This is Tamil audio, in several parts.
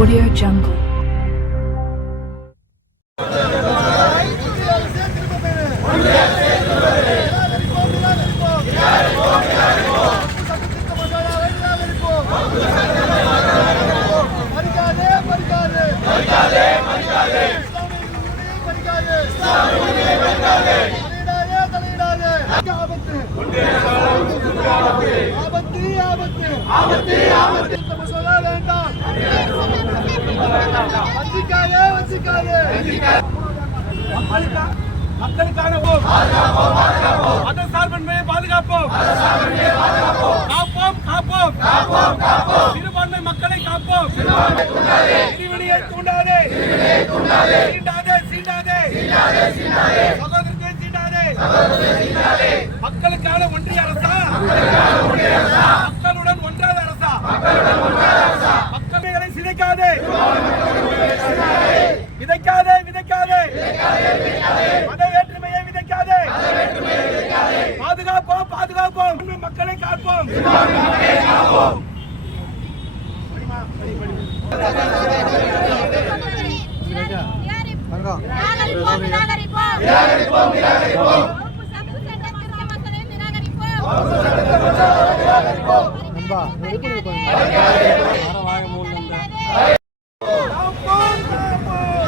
Audio Jungle. பறிக்காதே ஆபத்து ஆபத்து ஆபத்து ஆபத்து ஆபத்து இந்த மசோதா வேண்டாம் வச்சிக்காதே வச்சிக்காதே மக்களுக்கா- மக்களுக்கான போர் மத சார்பின்மையை பாதுகாப்போம் காப்போம் காப்போம் சிறுபான்மை மக்களை காப்போம் பிரிவினையை தூண்டாதே சீண்டாதே சீண்டாதே சகோதரத்தை சீண்டாதே மக்களுக்கான ஒன்றிய அரசா மக்களுடன் ஒன்றாத அரசா மக்களை சிதைக்காதே விதைக்காதே விதைக்காதே மத வேற்றுமையை விதைக்காதே. பாதுகாப்போம் பாதுகாப்போம். மக்களை காப்போம். காப்போம்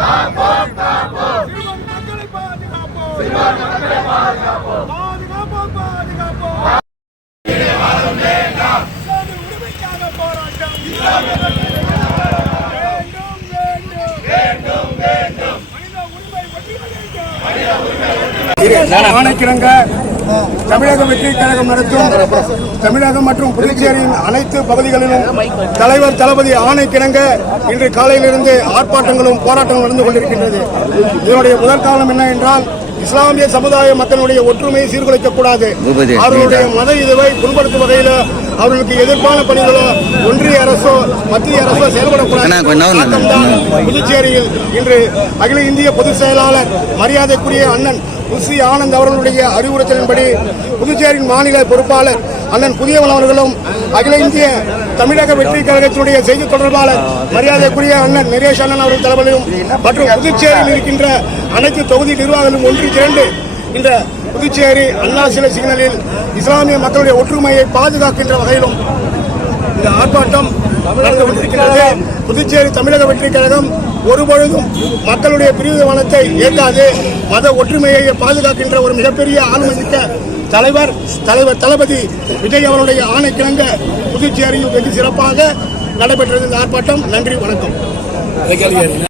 காப்போம் காப்போம் சிறுவன் மக்களை பாதுகாப்போம் பாதுகாப்போம் பாதுகாப்போம் இஸ்லாமிய உரிமைக்கான போராட்டம் வேண்டும் வேண்டும் மனித உரிமை ஒன்றிய ஆணைக்கிழங்க தமிழக வெற்றி கழகம் நடத்தும் தமிழகம் மற்றும் புதுச்சேரியின் அனைத்து பகுதிகளிலும் தலைவர் தளபதி ஆணைக்கிணங்க இன்று காலையிலிருந்து ஆர்ப்பாட்டங்களும் போராட்டங்களும் நடந்து கொண்டிருக்கின்றது. இதனுடைய முதல் காரணம் என்ன என்றால் இஸ்லாமிய சமுதாய மக்களுடைய ஒற்றுமையை சீர்குலைக்கக்கூடாது அவர்களுடைய மத இதுவை புண்படுத்தும் வகையில் அவர்களுக்கு எதிர்ப்பான பணிகளோ ஒன்றிய அரசோ மத்திய அரசோ செயல்படக்கூடாது. புதுச்சேரியில் இன்று அகில இந்திய பொதுச் செயலாளர் மரியாதைக்குரிய அண்ணன் புசி ஆனந்த் அவர்களுடைய அறிவுறுத்தலின்படி புதுச்சேரியின் மாநில பொறுப்பாளர் அண்ணன் புதியவன் அவர்களும் அகில இந்திய தமிழக வெற்றி கழகத்தினுடைய செய்தி தொடர்பாளர் மரியாதைக்குரிய அண்ணன் நரேஷ் அண்ணன் அவர்கள் தலைமையிலும் மற்றும் புதுச்சேரியில் இருக்கின்ற அனைத்து தொகுதி நிர்வாகங்களும் ஒன்று திரண்டு இந்த புதுச்சேரி அண்ணா சில சிக்னலில் இஸ்லாமிய மக்களுடைய ஒற்றுமையை பாதுகாக்கின்ற வகையிலும் இந்த ஆர்ப்பாட்டம் நடந்து கொண்டிருக்கிறது. புதுச்சேரி தமிழக வெற்றி கழகம் ஒருபொழுதும் மக்களுடைய பிரிவுமானத்தை ஏற்காது மத ஒற்றுமையை பாதுகாக்கின்ற ஒரு மிகப்பெரிய ஆளுமிக்க தலைவர் தலைவர் தளபதி விஜய் அவருடைய ஆணைக்கிழங்க புதுச்சேரியில் வெகு சிறப்பாக நடைபெற்றது இந்த ஆர்ப்பாட்டம். நன்றி வணக்கம்.